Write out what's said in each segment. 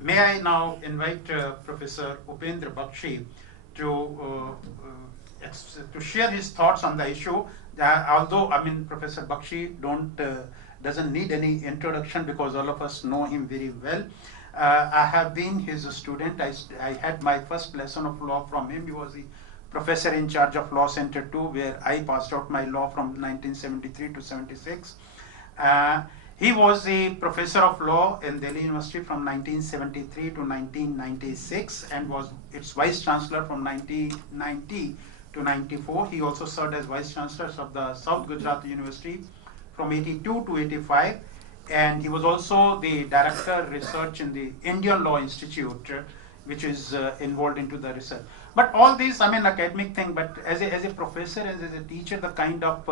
May I now invite Professor Upendra Baxi to share his thoughts on the issue. Although Professor Baxi doesn't need any introduction because all of us know him very well. I have been his student. I had my first lesson of law from him. He was the professor in charge of Law Center 2, where I passed out my law from 1973 to 76. He was the professor of law in Delhi University from 1973 to 1996 and was its vice chancellor from 1990 to 94. He also served as vice chancellor of the South Gujarat University from 82 to 85, and he was also the director of research in the Indian Law Institute, which is involved into the research. But all these, academic thing, but as a professor, as a teacher, the kind of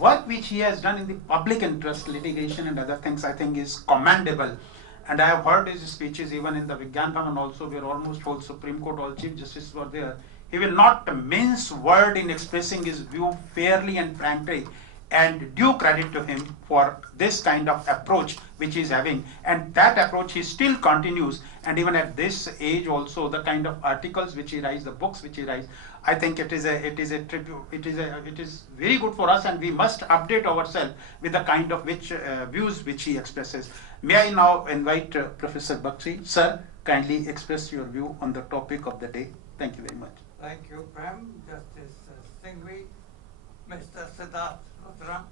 work which he has done in the public interest, litigation and other things, I think is commendable. And I have heard his speeches even in the Vigyan Bhavan also, where almost whole Supreme Court, all Chief Justices were there. He will not mince word in expressing his view fairly and frankly, and due credit to him for this kind of approach which he is having. And that approach he still continues, and even at this age also, the kind of articles which he writes, the books which he writes, I think it is very good for us, and we must update ourselves with the kind of views which he expresses. May I now invite Professor Baxi. Sir, kindly express your view on the topic of the day. Thank you very much. Thank you, Prem. Justice Singhvi, Mr. Siddharth Luthra,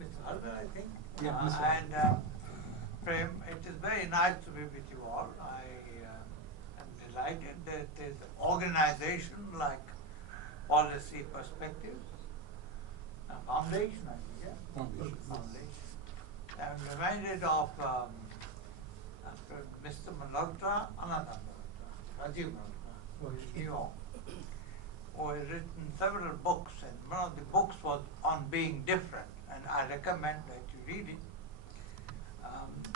Mr. Hardar, I think. Yeah, and Prem, it is very nice to be with you all. I am delighted that there is an organization like Policy Perspectives, a foundation, I think, yeah? Foundation. I'm reminded of Mr. Malhotra, another Malhotra, Rajiv Malhotra, New York, who has written several books, and one of the books was on being different, and I recommend that you read it.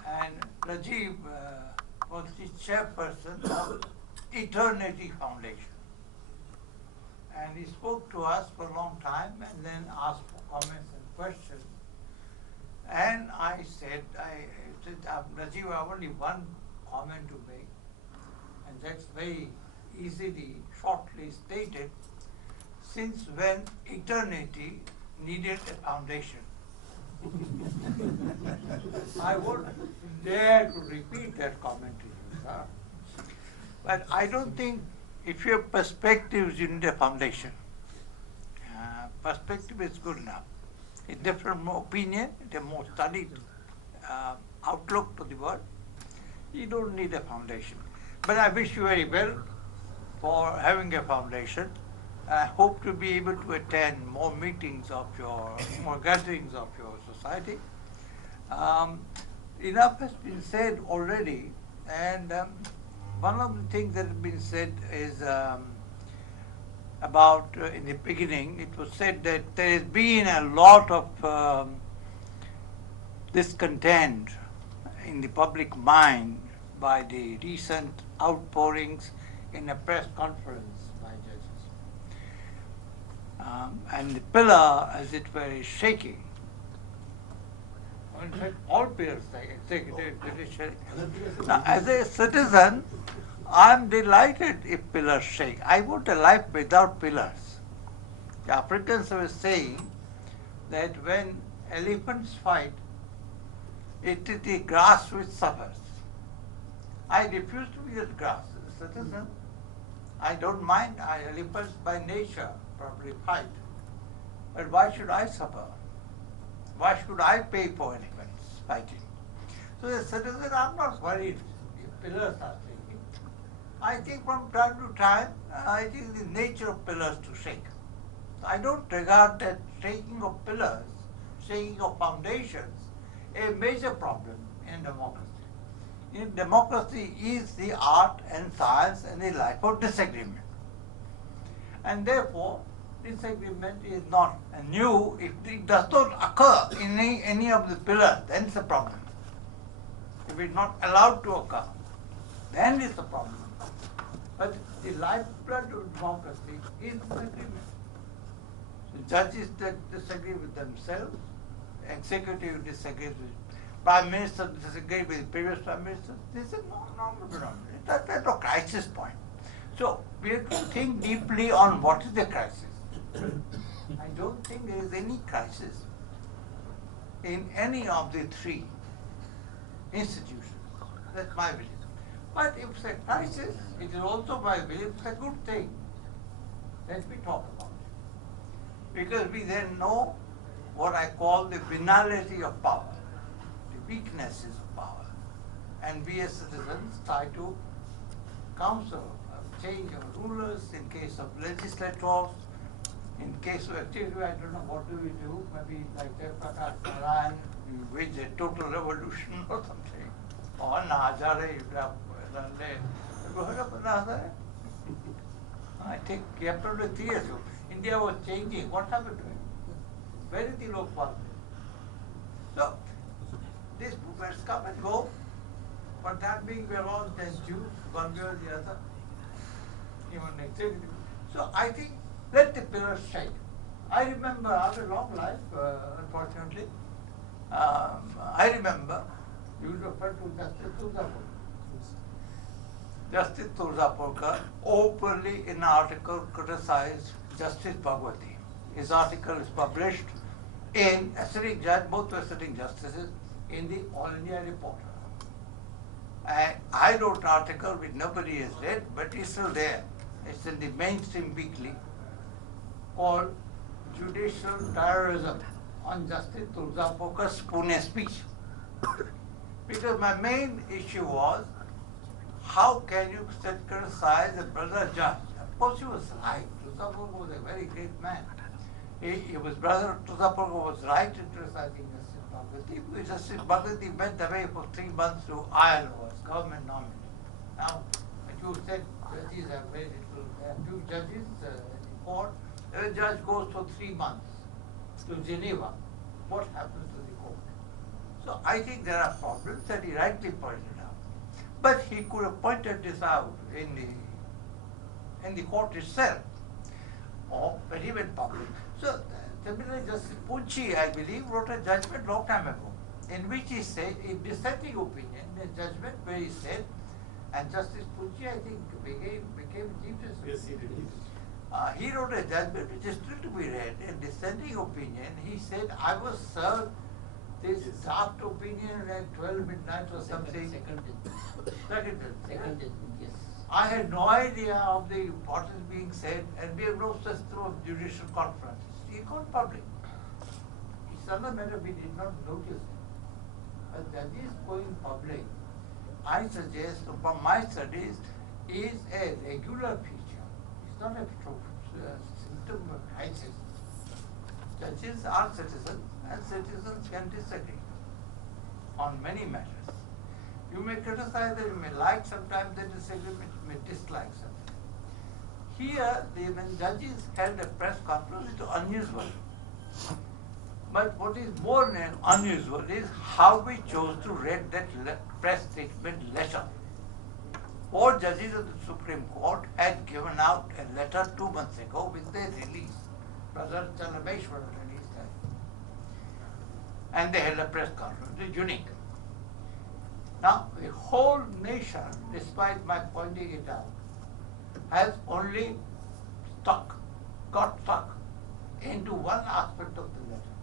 And Rajiv was the chairperson of Eternity Foundation, and he spoke to us for a long time and then asked for comments and questions. And I said, Rajiv, I have only one comment to make, and that's very easily, shortly stated. Since when eternity needed a foundation? I wouldn't dare to repeat that comment to you, sir. But I don't think if you have perspectives, you need a foundation. Perspective is good enough. A different opinion, a more studied outlook to the world, you don't need a foundation. But I wish you very well for having a foundation. I hope to be able to attend more meetings of more gatherings of your society. Enough has been said already, and one of the things that has been said is about, in the beginning, it was said that there has been a lot of discontent in the public mind by the recent outpourings in a press conference by judges. And the pillar, as it were, is shaking. In fact, all pillars, executive, judiciary. Now, as a citizen, I'm delighted if pillars shake. I want a life without pillars. The Africans were saying that when elephants fight, it is the grass which suffers. I refuse to be that grass. As a citizen, I don't mind. Elephants by nature probably fight. But why should I suffer? Why should I pay for elephants fighting? So as a citizen, I'm not worried if pillars are shaking. I think from time to time, I think the nature of pillars to shake. I don't regard that shaking of pillars, shaking of foundations, a major problem in democracy. In democracy is the art and science and the life of disagreement. And therefore, disagreement is not new. If it does not occur in any of the pillars, then it's a problem. If it's not allowed to occur, then it's a problem. But the lifeblood of democracy is disagreement. So judges that disagree with themselves, executive disagrees with Prime Minister disagree with the previous Prime Minister. This is normal phenomenon. That's no crisis point. So we have to think deeply on what is the crisis. I don't think there is any crisis in any of the three institutions. That's my belief. But if it's a crisis, it is also my belief it's a good thing. Let me talk about it. Because we then know what I call the banality of power, the weaknesses of power. And we as citizens try to counsel, change our rulers in case of legislators, in case of activity, I don't know what do we do, maybe like Prakash Narayan, we wage a total revolution or something. Or Nazare, you heard of Nazare? I think after 3 years ago, India was changing. What happened to it? Where is the Lokpal? So, these movements come and go, but that being we are all just Jews, one way or the other, even executive. So I think let the pillars shake. I remember, I have a long life, unfortunately. I remember, you refer to Justice Turzapur. Justice Turzapurkar openly in an article criticized Justice Bhagwati. His article is published in a sitting judge, both were sitting justices, in the All India Reporter. And I wrote an article which nobody has read, but it's still there. It's in the mainstream weekly called Judicial Terrorism on Justice Turzapurkar's Pune speech. Because my main issue was, how can you criticize a brother judge? Of course he was right. Turzapurkar was a very great man. He was brother Turzapurkar was right in criticizing Justice Bhagwati, because Justice Bhagwati went away for 3 months to ILO as government nominee. Now, as you said, judges have very little, there are few judges in the court. The judge goes for 3 months to Geneva. What happens to the court? So I think there are problems that he rightly pointed out. But he could have pointed this out in the court itself, or when he went public. So similarly, Justice Punchi, I believe, wrote a judgment long time ago, in which he said, in dissenting opinion, a judgment where he said, and Justice Punchi, I think, became Chief Justice. Yes, he did. He wrote a judgment which is still to be read. In dissenting opinion, he said, I was served this draft opinion at 12 midnight or something. Second. Yes. I had no idea of what is being said, and we have no system of judicial conference. He gone public. It's another matter we did not notice. But that is going public, I suggest, from my studies, is a regular feature. It's not a symptom of crisis. Judges are citizens, and citizens can disagree on many matters. You may criticize them, you may like, sometimes they disagree, you may dislike something. Here, when judges held a press conference, it was unusual. But what is more unusual is how we chose to read that press statement letter. 4 judges of the Supreme Court had given out a letter 2 months ago which they released. Brother Chalabeshwar released that. And they held a press conference. It's unique. Now, the whole nation, despite my pointing it out, has only got stuck into one aspect of the letter,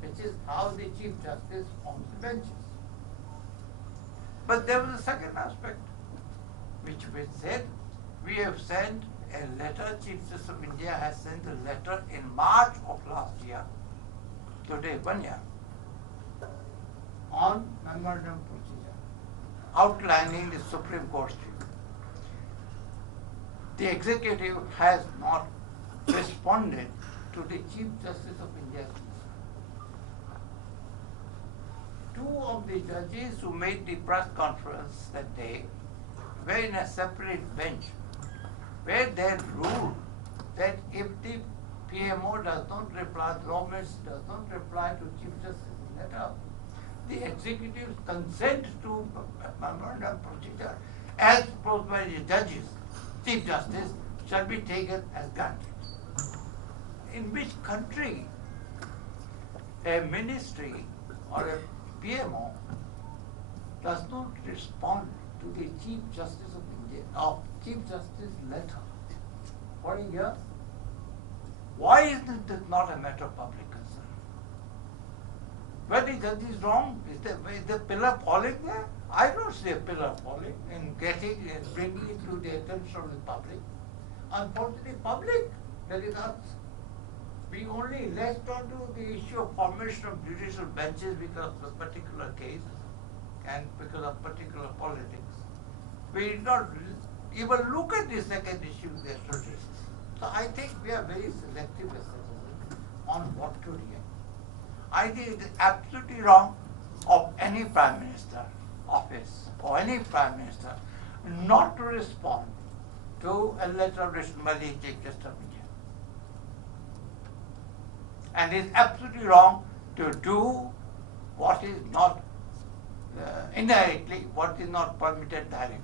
which is how the Chief Justice forms the benches. But there was a second aspect, which we said, we have sent a letter, Chief Justice of India has sent a letter in March of last year, today 1 year, on memorandum procedure, outlining the Supreme Court's view. The executive has not responded to the Chief Justice of India's view. 2 of the judges who made the press conference that day were in a separate bench, where they ruled that if the PMO does not reply, the government does not reply to Chief Justice's letter, the executive's consent to memorandum procedure, as proposed by the judges, Chief Justice, shall be taken as granted. In which country a ministry or a PMO does not respond to the Chief Justice of India, of Chief Justice letter for a year? Why isn't it not a matter of public concern? When the judge is wrong, is the pillar falling there? I don't see a pillar falling in getting and bringing it to the attention of the public. Unfortunately, public, that is us. We only latched onto the issue of formation of judicial benches because of a particular case and because of particular politics. We did not even look at the second issue they should raise. So I think we are very selective as citizens on what to react. I think it is absolutely wrong of any Prime Minister office or any Prime Minister not to respond to a letter written by the Chief Justice of India. And it is absolutely wrong to do what is not indirectly, what is not permitted directly.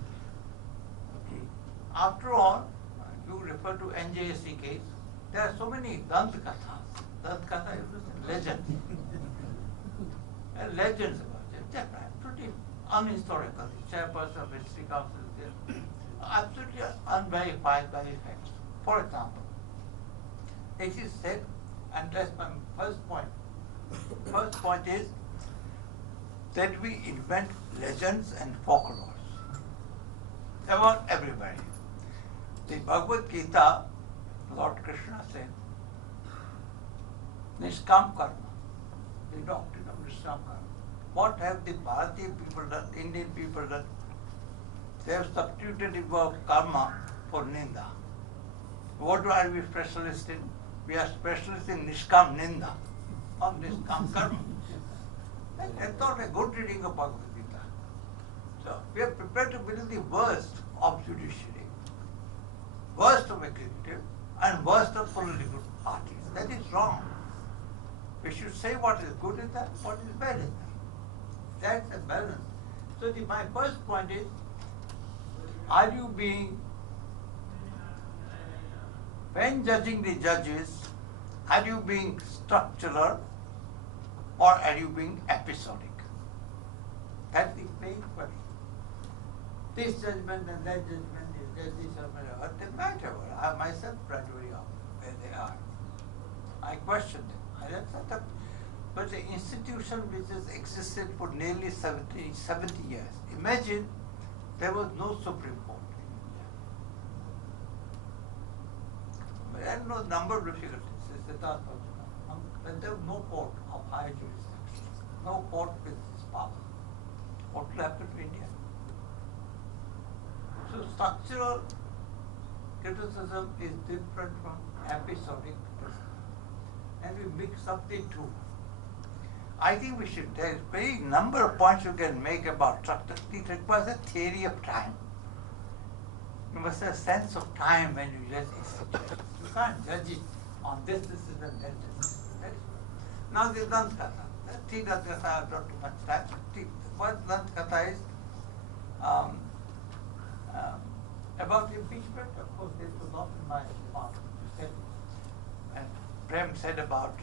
After all, you refer to NJSC case, there are so many Dant Kathas. Dant Katha is legend. Legends about it. They're absolutely unhistorical. The chairperson of History Council is there. Absolutely unverified by the facts. For example, it is said, and that's my first point. First point is that we invent legends and folklores about everybody. The Bhagavad Gita, Lord Krishna said, Nishkam Karma, the doctrine of Nishkam Karma. What have the Bharatiya people done, Indian people done? They have substituted the verb karma for ninda. What are we specialists in? We are specialists in Nishkam Ninda, not Nishkam Karma. That's not a good reading of Bhagavad Gita. So we are prepared to believe the worst of judiciary, worst of executive, and worst of political parties. That is wrong. We should say what is good in that, what is bad in that. That's a balance. So my first point is, are you being, when judging the judges, are you being structural or are you being episodic? That's the main question. This judgment and that judgment is this judgment, what they matter. I myself try to figure out where they are. I question them. I don't set up. But the institution which has existed for nearly 70 years. Imagine there was no Supreme Court in India. There are no number of difficulties. But there was no court of higher jurisdiction, no court with this power. What will happen to India? So structural criticism is different from episodic criticism. And we mix up the two. I think we should, there is a very number of points you can make about structure. It requires a theory of time. You must have a sense of time when you judge institutions. You can't judge it on this and that. Now the Dant Katha. Three Dant Katha, I have not too much time. First Dant Katha is about impeachment. Of course, this was not in my remark. And Prem said about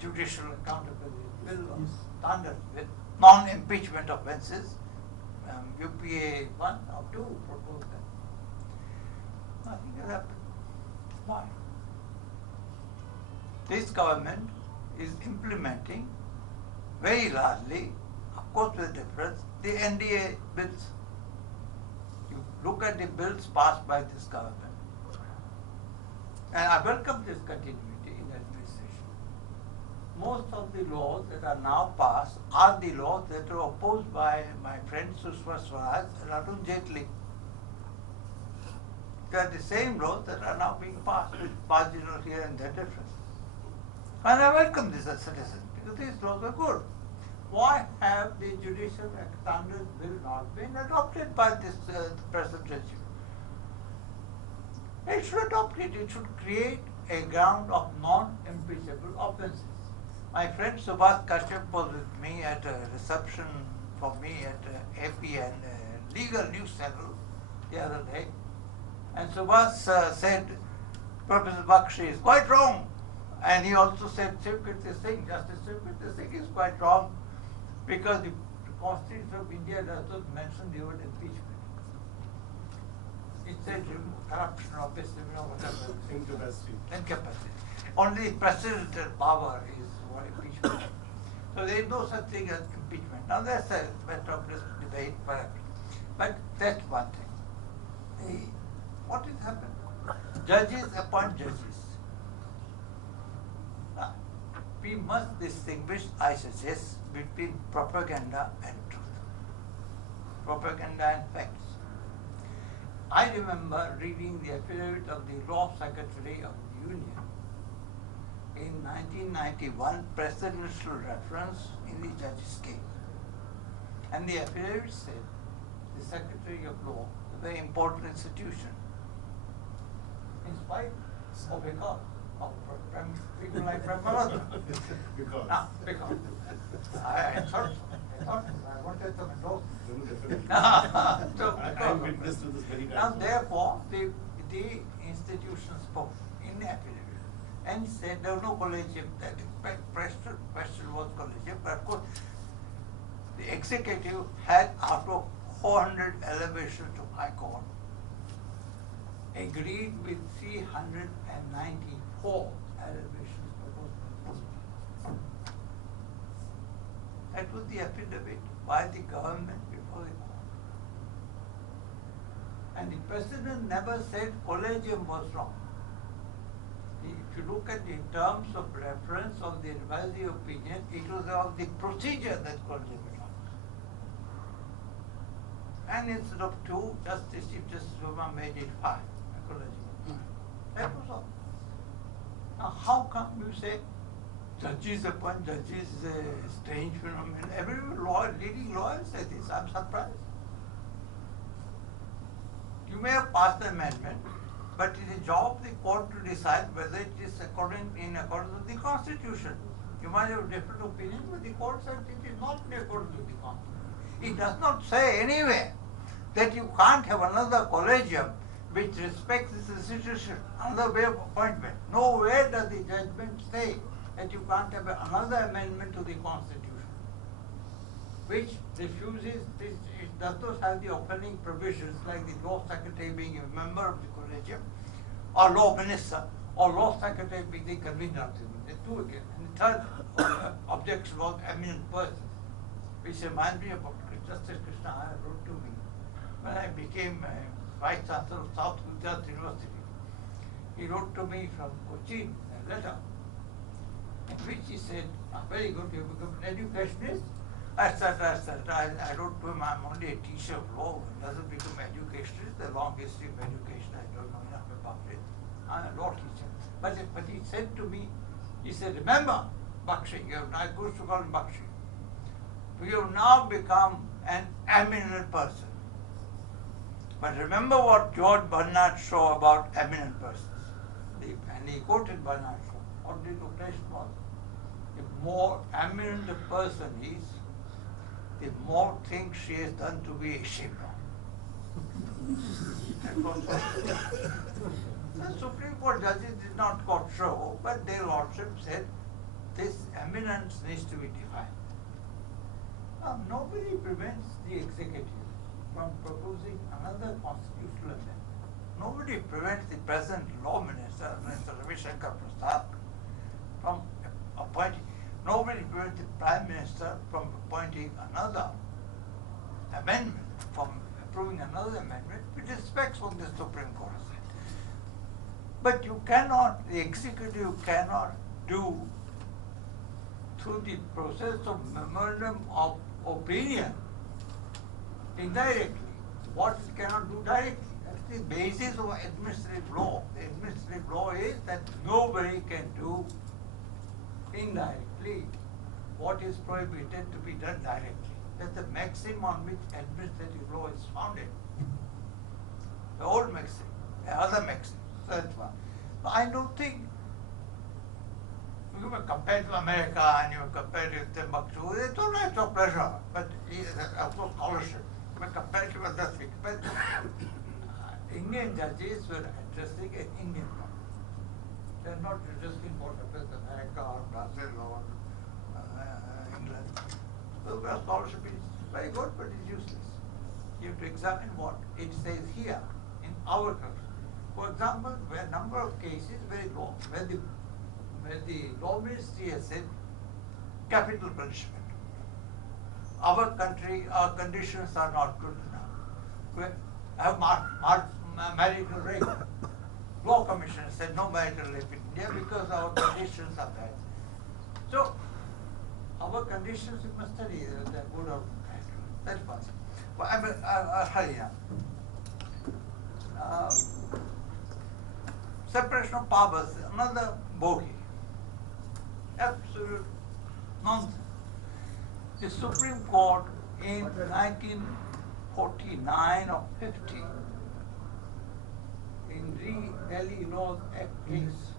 judicial accountability bill of standards with non-impeachment offences. UPA 1 or 2 proposed that. Nothing has happened. Why? This government is implementing very largely, of course with a difference, the NDA bills. You look at the bills passed by this government. And I welcome this continuity in administration. Most of the laws that are now passed are the laws that were opposed by my friends Sushma Swaraj and Arun Jaitley. They are the same laws that are now being passed with marginal here and there difference. And I welcome this as a citizen because these laws are good. Why have the judicial standards bill not been adopted by this present regime? It should adopt it. It should create a ground of non-impeachable offences. My friend Subhash Kashyap was with me at a reception for me at APN, Legal News Channel, the other day. And Subhash said, Professor Baxi is quite wrong. And he also said Justice Singh is quite wrong because the Constitution of India does not mention the word impeachment. It says corruption, obviously, whatever. Incapacity. Only presidential power is for impeachment. So there is no such thing as impeachment. Now that's a matter of debate, perhaps. But that's one thing. What has happened? Judges appoint judges. Now, we must distinguish, I suggest, between propaganda and truth. Propaganda and facts. I remember reading the affidavit of the Law Secretary of the Union in 1991, presidential reference in the judge's case. And the affidavit said the Secretary of Law, a very important institution, in spite or because of people like Prime Minister. Because. No, because. I thought so. I wanted some endorsement. I witnessed to this very Now, time. therefore, the institution spoke in the affidavit and said there was no collegium. That question was collegium, but of course, the executive had, out of 400 elevations to High Court, agreed with 394 elevations proposed. That was the affidavit by the government before the court. And the president never said collegium was wrong. If you look at the terms of reference of the advisory opinion, it was of the procedure that collegium was wrong. And instead of 2, Chief Justice Verma made it 5. That was all. Now, how come you say judges appoint judges is a strange phenomenon? Every leading lawyer says this. I'm surprised. You may have passed the amendment, but it is the job of the court to decide whether it is in accordance with the Constitution. You might have a different opinion, but the court said it is not in accordance with the Constitution. It does not say anywhere that you can't have another collegium which respects this institution, another way of appointment. Nowhere does the judgment say that you can't have another amendment to the Constitution, which refuses this. It does not have the opening provisions like the law secretary being a member of the collegium, or law minister, or law secretary being the convener of the collegium. The two again. And the third objection was eminent persons, which reminds me about Justice Krishna Iyer wrote to me when I became Vice Chancellor of South Gujarat University. He wrote to me from Cochin a letter in which he said, very good, you become an educationist, etc., etc. I wrote to him, I'm only a teacher of law, doesn't become educationist, the long history of education, I don't know enough about it. I'm a law teacher. But he said to me, he said, remember, Baxi, I used to call him Baxi. You have now become an eminent person. But remember what George Bernard Shaw about eminent persons. And he quoted Bernard Shaw. What the notation was? The more eminent a person is, the more things she has done to be ashamed of. The Supreme Court judges did not quote Shaw, but their lordship said this eminence needs to be defined. Now, nobody prevents the executive from proposing another constitutional amendment. Nobody prevents the present law minister, Mr. Ravi Shankar Prasad, from appointing. Nobody prevents the Prime Minister from appointing another amendment, from approving another amendment, which respects what the Supreme Court has said. But you cannot, the executive cannot do through the process of memorandum of opinion indirectly what it cannot do directly. That's the basis of administrative law. The administrative law is that nobody can do indirectly what is prohibited to be done directly. That's the maxim on which administrative law is founded. The old maxim, the other maxim. That's one. So I don't think you were compared to America and you were compared to Timbuktu. It's all right of pleasure, but also scholarship. But comparative with that thing. But Indian judges were addressing an Indian problem. They're not just in what happens in America or Brazil or England. So their scholarship is very good, but it's useless. You have to examine what it says here in our country. For example, where number of cases very low, where the law ministry has said capital punishment. Our country, our conditions are not good enough. I have marital rape. Law Commission said no marital rape in India because our conditions are bad. So, our conditions we must study they're good or bad. That's possible. But I'll hurry now. Separation of powers, another bogey. Absolute nonsense. The Supreme Court in 1949 or 50 in New Delhi Laws Act case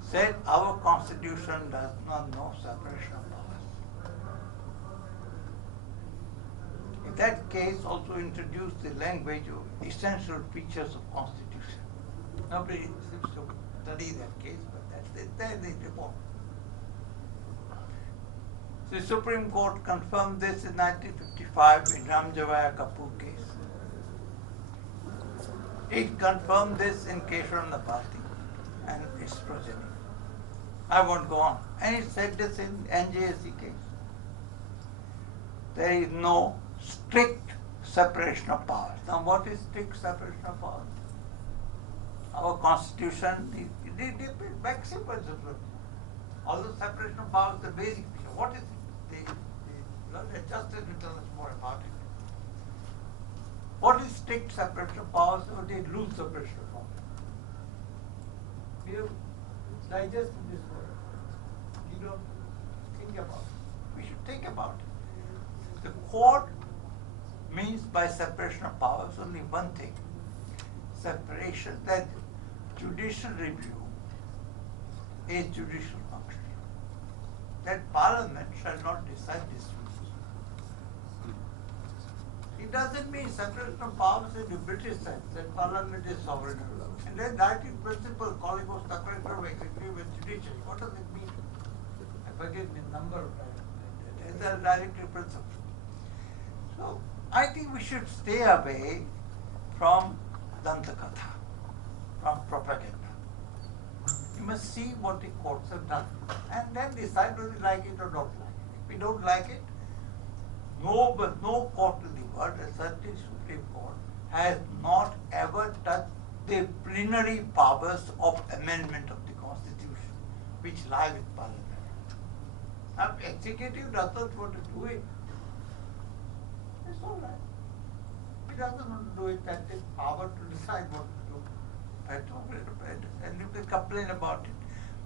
said our constitution does not know separation of powers. In that case also introduced the language of essential features of constitution. Nobody seems to study that case, but that's it. There they report. The Supreme Court confirmed this in 1955 in Ramjavaya Kapoor case. It confirmed this in Keshavan Bharati and its progeny. I won't go on. And it said this in NJSC case. There is no strict separation of powers. Now what is strict separation of powers? Our constitution, Baxi principle. Although separation of powers is the basic feature. What is it? The justice will tell us more about it. What is strict separation of powers or the loose separation of powers? We have digested this word. You don't think about it. We should think about it. The court means by separation of powers only one thing. Separation, that judicial review is judicial function. That Parliament shall not decide disputes. It doesn't mean separation of powers in the British sense, that Parliament is sovereign. And then directive principle, calling of separation of executive and judiciary. What does it mean? I forget the number of times. There's a directive principle. So, I think we should stay away from Dantakatha, from propaganda. You must see what the courts have done and then decide whether you like it or don't like it. If we don't like it, no court in the world, certainly Supreme Court, has not ever touched the plenary powers of amendment of the Constitution, which lie with Parliament. Now, executive doesn't want to do it. It's all right. He doesn't want to do it, that's his power to decide what to do. And you can complain about it.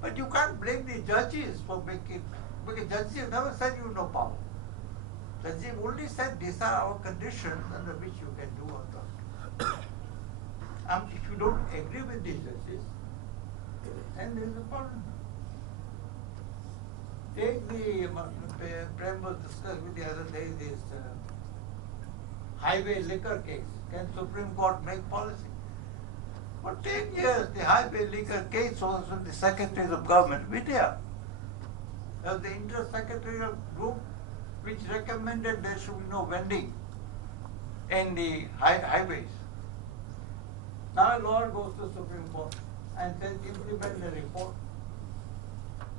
But you can't blame the judges for making, because judges have never said you have no power. Judges have only said these are our conditions under which you can do or not. If you don't agree with these judges, then there is a problem. Take the, Prem was discussed with the other day, this highway liquor case. Can Supreme Court make policy? For 10 years, the highway liquor case was with the Secretaries of Government, Vidya. There was the inter-secretarial group which recommended there should be no vending in the highways. Now a lawyer goes to Supreme Court and says implement the report.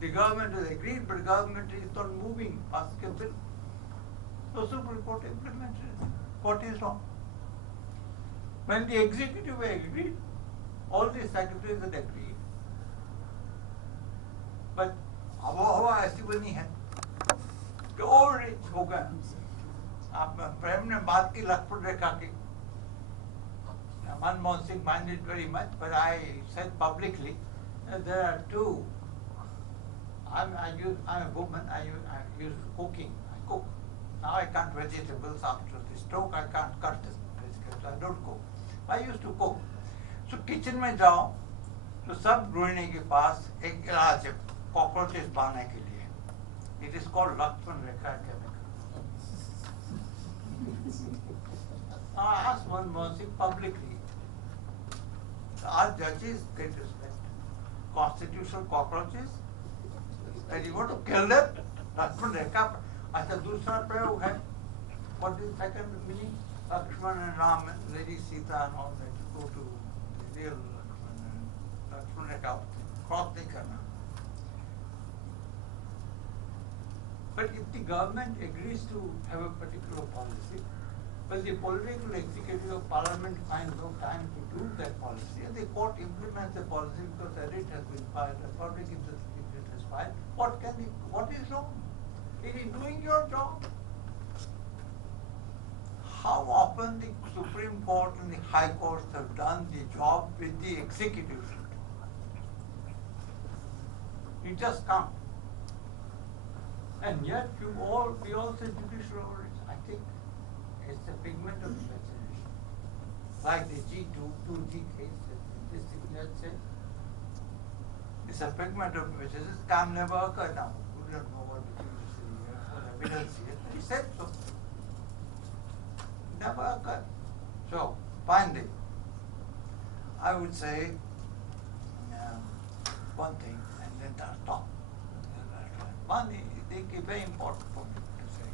The government has agreed, but the government is not moving, passing a bill. So Supreme Court implemented it. What is wrong? When the executive agreed, all the secretaries had agreed. But हवा ऐसी बनी है कि और हो गया. आप प्रेम ने बात की लखपत रेखा की. Manmohan Singh minded very much, but I said publicly that there are two. I'm a woman. I use cooking. I cook. Now I can't vegetables after the stroke. I can't cut the vegetables. I don't cook. I used to cook. So kitchen में जाओ तो सब गृहिणी के पास एक इलाज है cockroaches मारने के लिए. It is called Lakshman Rekha chemical. I asked Manmohan Singh publicly. Our judges get respect. constitutional cockroaches, and you want to kill them. Lakshman Rekha. अच्छा दूसरा प्रयोग है. What is second meaning? Lakshman and Ram and Lady Sita and all that go to the real Lakshman and Lakshman Rekha. Cross नहीं करना. But if the government agrees to have a particular policy, but the political executive of parliament finds no time to do that policy, and the court implements the policy because a writ has been filed, a public interest writ has filed, what is wrong? It is doing your job. How often the Supreme Court and the High Courts have done the job with the executive? You just can't. And yet we all say judicial audits. I think it's a pigment of imagination. Like the G2G case that the district judge said. It's a pigment of imagination. This can never occur now. We don't know what the evidence is. He said so. Never occurred. So, finally, I would say one thing and then I'll stop. One thing very important for me to say.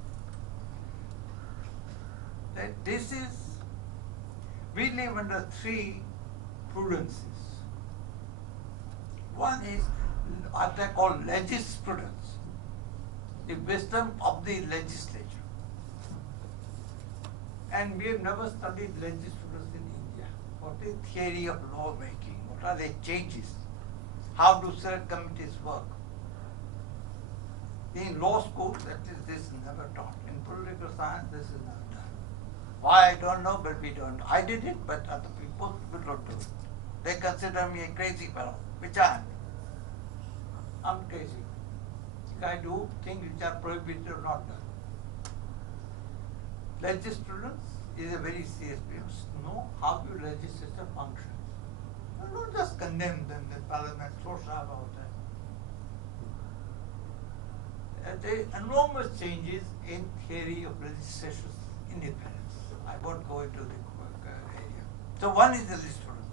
That this is, we live under three prudences. One is what they call legisprudence, the wisdom of the legislature. And we have never studied legisprudence in India. What is theory of lawmaking? What are the changes? How do select committees work? In law school, this is never taught. In political science, this is never done. Why, I don't know, but we don't. I did it, but other people don't do it. They consider me a crazy fellow, which I am. I'm crazy. I do things which are prohibited or not done. Legisprudence is a very serious business. Know how your legislature functions. You don't just condemn them, the parliament, so sharp about that. There are enormous changes in theory of legislation's independence. I won't go into the area. So one is the jurisprudence.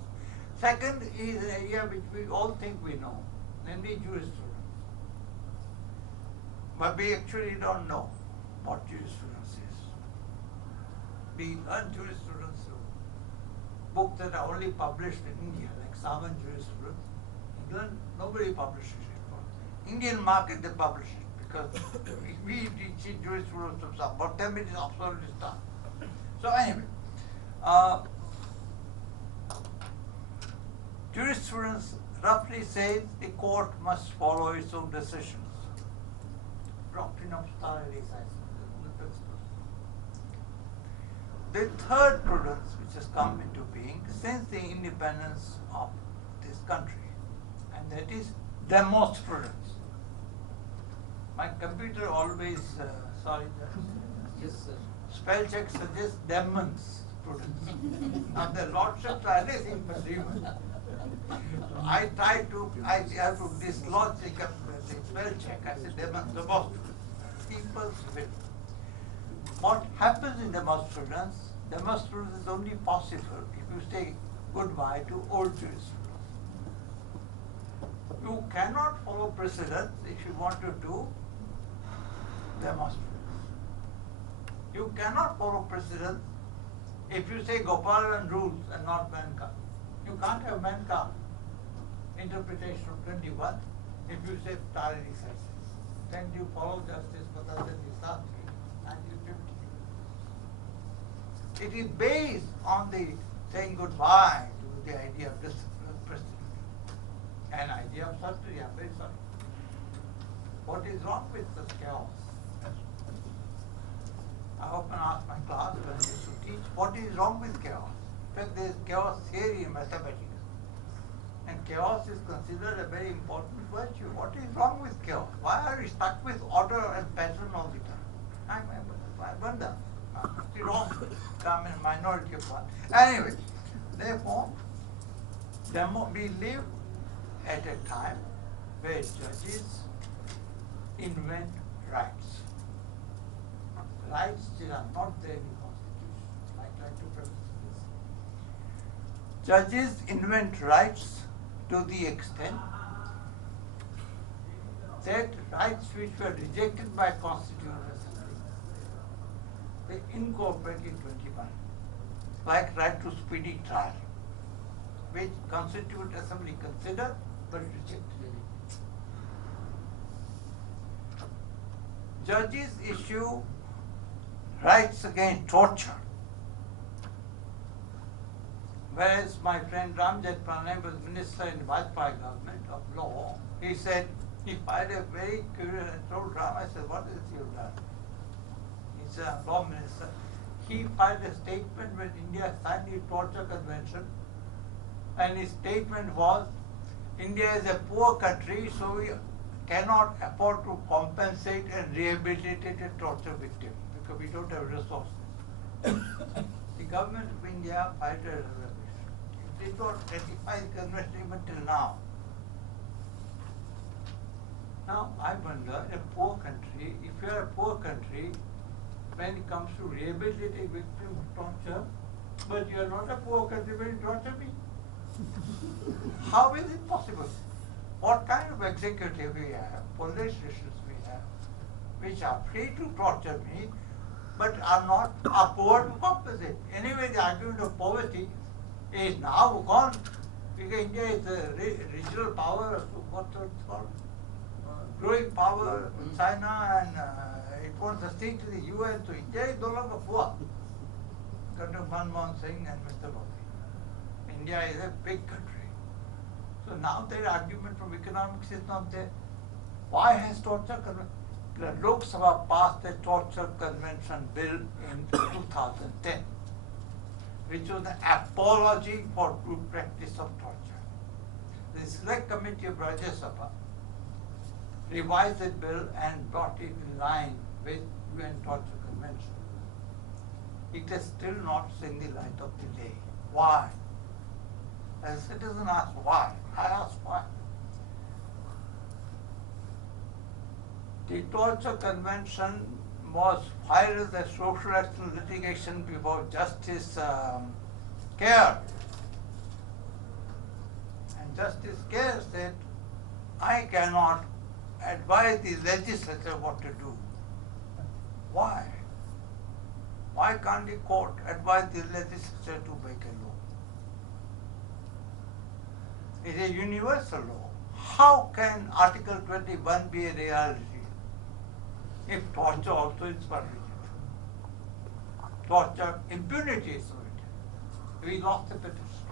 Second is an area which we all think we know, namely jurisprudence. But we actually don't know what jurisprudence is. We learn jurisprudence through books that are only published in India, like Saman jurisprudence. England, nobody publishes it. Indian market, they publish it. Because we teach jurisprudence of some, but them it is absolutely done. So anyway, jurisprudence roughly says the court must follow its own decisions. Doctrine of stare decisis, the principles. The third prudence which has come into being since the independence of this country, and that is demonstrudence. My computer always, Yes, sir. spell check suggests demons prudence. Now the lordships are anything but demons. I have to dislodge the spell check. I said demons, people's will. What happens in demonstrudence? Demonstrudence is only possible if you say goodbye to old jurisprudence. You cannot follow precedent if you want to do demonstrudence. You cannot follow precedent if you say Gopalan rules and not Manka. You can't have Manka interpretation of 21 if you say stare decisis. Then you follow Justice Patadani Sastri, 1950. It is based on the saying goodbye to the idea of precedent. An idea of certainty, I'm very sorry. What is wrong with such chaos? I often ask my class when I used to teach, what is wrong with chaos? In fact, there is chaos theory in mathematics. And chaos is considered a very important virtue. What is wrong with chaos? Why are we stuck with order and pattern all the time? I wonder. It's wrong. I'm in a minority of one. Anyway, therefore, we live at a time where judges invent rights. Rights which are not there in the Constitution. I'd like to preface this. Judges invent rights to the extent that rights which were rejected by Constitutional Assembly, they incorporated 21, like right to speedy trial, which Constituent Assembly considered but rejected. Judges issue rights against torture. Whereas my friend Ramjit Pranay was minister in Vajpayee government of law, he said, he filed a very curious, I told Ram, I said, what is it you've done? He's a law minister. He filed a statement when India signed the Torture Convention, and his statement was, India is a poor country, so we cannot afford to compensate and rehabilitate a torture victim because we don't have resources. The government of India filed a resolution. It did not ratify the convention even till now. Now I wonder, in a poor country, if you are a poor country, when it comes to rehabilitating victims of torture, but you are not a poor country when you torture me. How is it possible? What kind of executive we have, politicians we have, which are free to torture me, but are poor to compensate. Anyway, the argument of poverty is now gone because India is a regional power, what's it called? Growing power in China, and it wants to stick to the UN, so India is no longer poor. Dr. Manmohan Singh and Mr. Modi. India is a big country. So now their argument from economics is not there. Why has torture convention? The Lok Sabha passed a torture convention bill in 2010, which was an apology for good practice of torture. The Select Committee of Rajya Sabha revised the bill and brought it in line with UN Torture Convention. It has still not seen the light of the day. Why? As a citizen asks why. I ask why. The Torture Convention was filed as a social action litigation before Justice Care. And Justice Care said, I cannot advise the legislature what to do. Why? Why can't the court advise the legislature to make a law? It's a universal law. How can Article 21 be a reality if torture also is permitted? Torture impunity is permitted. We lost the petition.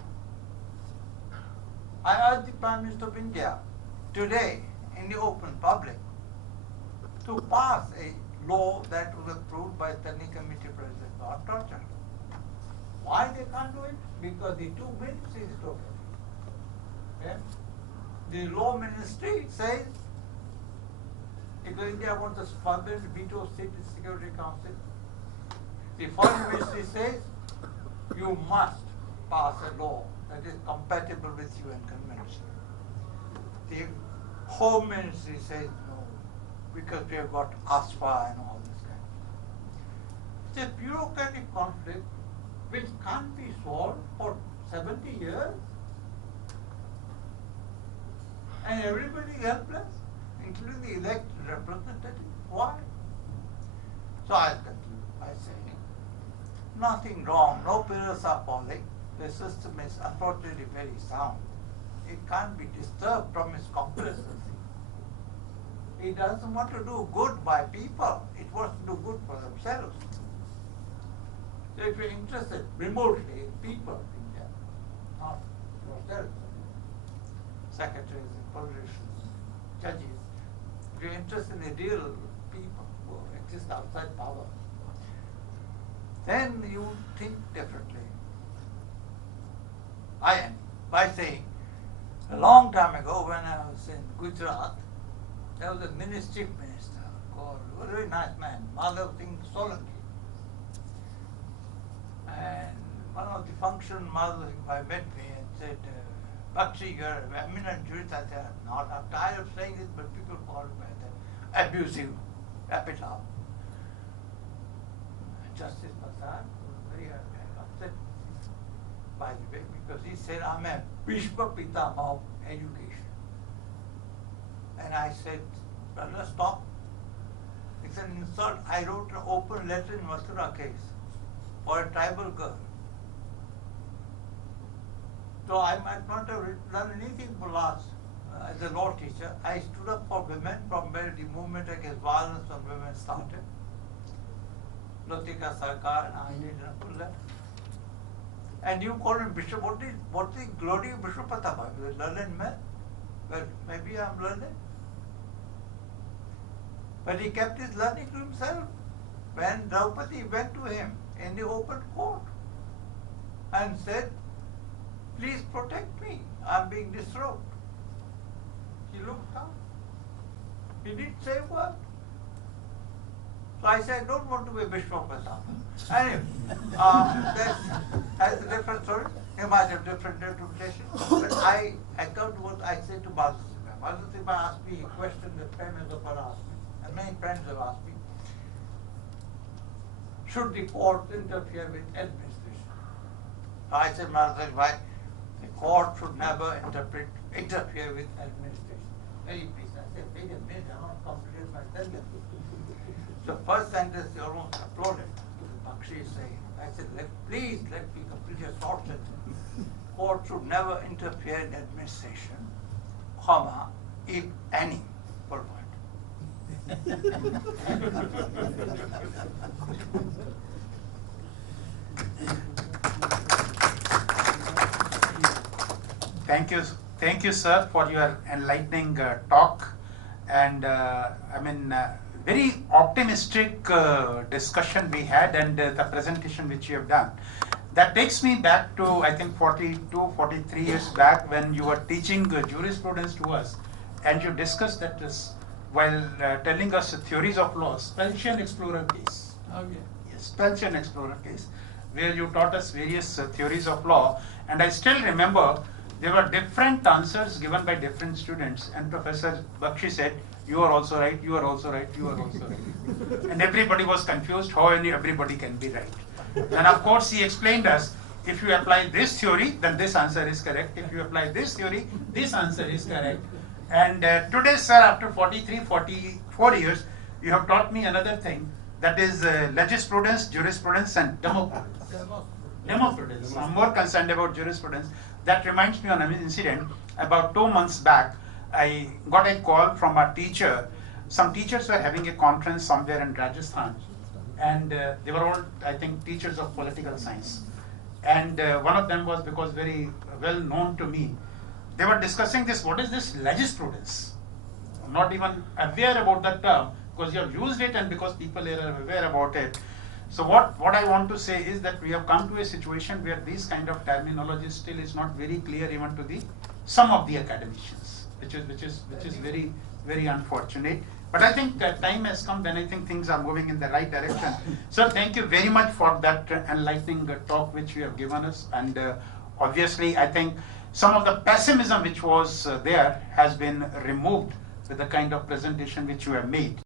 I urge the Prime Minister of India today in the open public to pass a law that was approved by Standing Committee President on torture. Why they can't do it? Because the 2 ministries don't have it. Okay? The law ministry says, because India wants a permanent veto seat in the Security Council, the Foreign Ministry says, you must pass a law that is compatible with UN Convention. The Home Ministry says no, because we have got ASFA and all this kind of stuff. It's a bureaucratic conflict which can't be solved for 70 years. And everybody is helpless, including the elected representative. Why? So I'll conclude by saying, nothing wrong, no pillars are falling. The system is unfortunately very sound. It can't be disturbed from its complacency. It doesn't want to do good by people. It wants to do good for themselves. So if you're interested remotely in people in India, not yourself, secretaries and politicians, judges, if you're interested in the real people who exist outside power, then you think differently. I am, by saying, a long time ago when I was in Gujarat, there was a chief minister called, a very nice man, Madhav Singh Solanki. And one of the function, Madhav Singh met me and said, Baxi, you're an eminent jurist. I said, I'm not. I'm tired of saying this, but people call me that abusive epitaph. Justice Prasad was very upset, by the way, because he said, I'm a Bhishma Pitama of education. And I said, Let's stop. It's an insult. I wrote an open letter in Mathura case for a tribal girl. So I might not have done anything for last. As a law teacher, I stood up for women from where the movement against violence on women started. Latika Sarkar and I did a full letter. And you call him Bishop. What is glory of Bishop Pataba? He was a learned man. Well, maybe I'm learned. But he kept his learning to himself. When Draupadi went to him in the open court and said, please protect me, I'm being disrobed. He looked up. He didn't say a word. So I said, I don't want to be Vishwapatama. Anyway, that's a different story. He might have different interpretation. But I come to what I said to Bhadrasima. Bhadrasima asked me a question that Prem has asked me, and many friends have asked me. Should the court interfere with administration? So I said, Bhadrasima, the court should never interfere with administration. Very pleased. I said, wait a minute, I want to complete my sentence. The first sentence you almost applauded. Baxi is saying, I said, please let me complete your short sentence. Court should never interfere in administration, comma, if any, for what? Thank you, sir, for your enlightening talk, and very optimistic discussion we had, and the presentation which you have done. That takes me back to, I think, 42, 43 years back when you were teaching jurisprudence to us, and you discussed that while telling us theories of law, Speltian Explorer case. Okay. Yes, Speltian Explorer case, where you taught us various theories of law, and I still remember there were different answers given by different students, and Professor Baxi said, you are also right, you are also right, you are also right. And everybody was confused how everybody can be right. And of course he explained us, if you apply this theory, then this answer is correct. If you apply this theory, this answer is correct. And today, sir, after 43, 44 years, you have taught me another thing, that is legisprudence, jurisprudence, and demoprudence. Demoprudence. I'm more concerned about jurisprudence. That reminds me of an incident. About 2 months back, I got a call from a teacher. Some teachers were having a conference somewhere in Rajasthan, and they were all, I think, teachers of political science. And one of them was, because very well known to me, they were discussing this, what is this legisprudence? I'm not even aware about that term, because you have used it and because people here are aware about it. So what I want to say is that we have come to a situation where this kind of terminology still is not very clear even to some of the academicians, which is very, very unfortunate. But I think time has come when I think things are moving in the right direction. So thank you very much for that enlightening talk which you have given us. And obviously, I think some of the pessimism which was there has been removed with the kind of presentation which you have made.